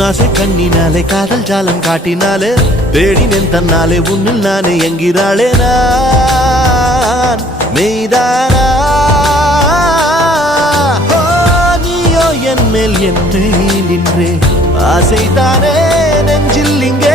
உன்னாசை கண்ணினாலே காதல் ஜாலம் காட்டினாலே தேடினேன் தன்னாலே உன்னில் நானே என்கிறாளே நான் மெய்தானா என் மேல் என்னை நின்றே ஆசைதானே நெஞ்சில் இங்கே